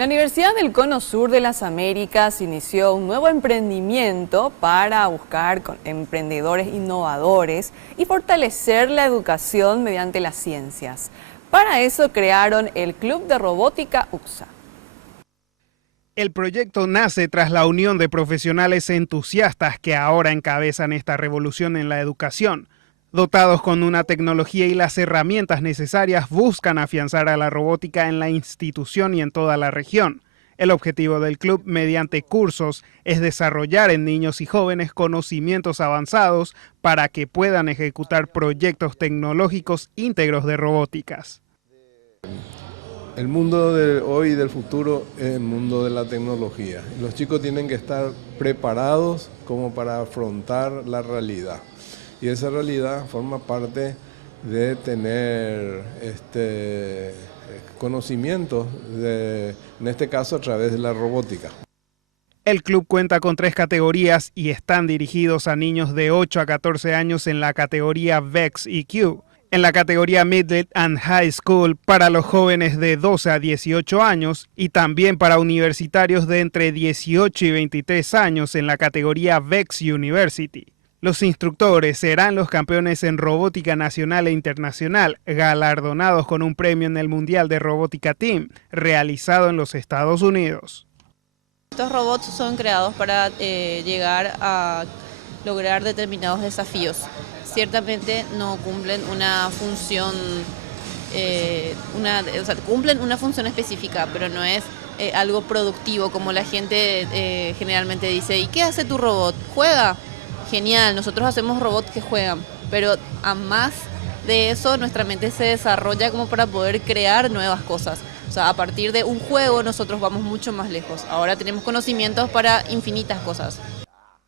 La Universidad del Cono Sur de las Américas inició un nuevo emprendimiento para buscar con emprendedores innovadores y fortalecer la educación mediante las ciencias. Para eso crearon el Club de Robótica UCSA. El proyecto nace tras la unión de profesionales entusiastas que ahora encabezan esta revolución en la educación. Dotados con una tecnología y las herramientas necesarias, buscan afianzar a la robótica en la institución y en toda la región. El objetivo del club, mediante cursos, es desarrollar en niños y jóvenes conocimientos avanzados para que puedan ejecutar proyectos tecnológicos íntegros de robóticas. El mundo de hoy y del futuro es el mundo de la tecnología. Los chicos tienen que estar preparados como para afrontar la realidad. Y esa realidad forma parte de tener conocimientos, en este caso a través de la robótica. El club cuenta con 3 categorías y están dirigidos a niños de 8 a 14 años en la categoría VEX EQ. En la categoría Middle and High School para los jóvenes de 12 a 18 años y también para universitarios de entre 18 y 23 años en la categoría VEX University. Los instructores serán los campeones en robótica nacional e internacional, galardonados con un premio en el Mundial de Robótica Team, realizado en los Estados Unidos. Estos robots son creados para llegar a lograr determinados desafíos. Ciertamente no cumplen una función, cumplen una función específica, pero no es algo productivo como la gente generalmente dice. ¿Y qué hace tu robot? ¿Juega? Genial, nosotros hacemos robots que juegan, pero a más de eso nuestra mente se desarrolla como para poder crear nuevas cosas. O sea, a partir de un juego nosotros vamos mucho más lejos. Ahora tenemos conocimientos para infinitas cosas.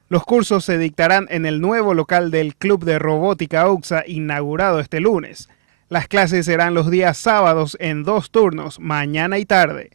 Los cursos se dictarán en el nuevo local del Club de Robótica UCSA, inaugurado este lunes. Las clases serán los días sábados en 2 turnos, mañana y tarde.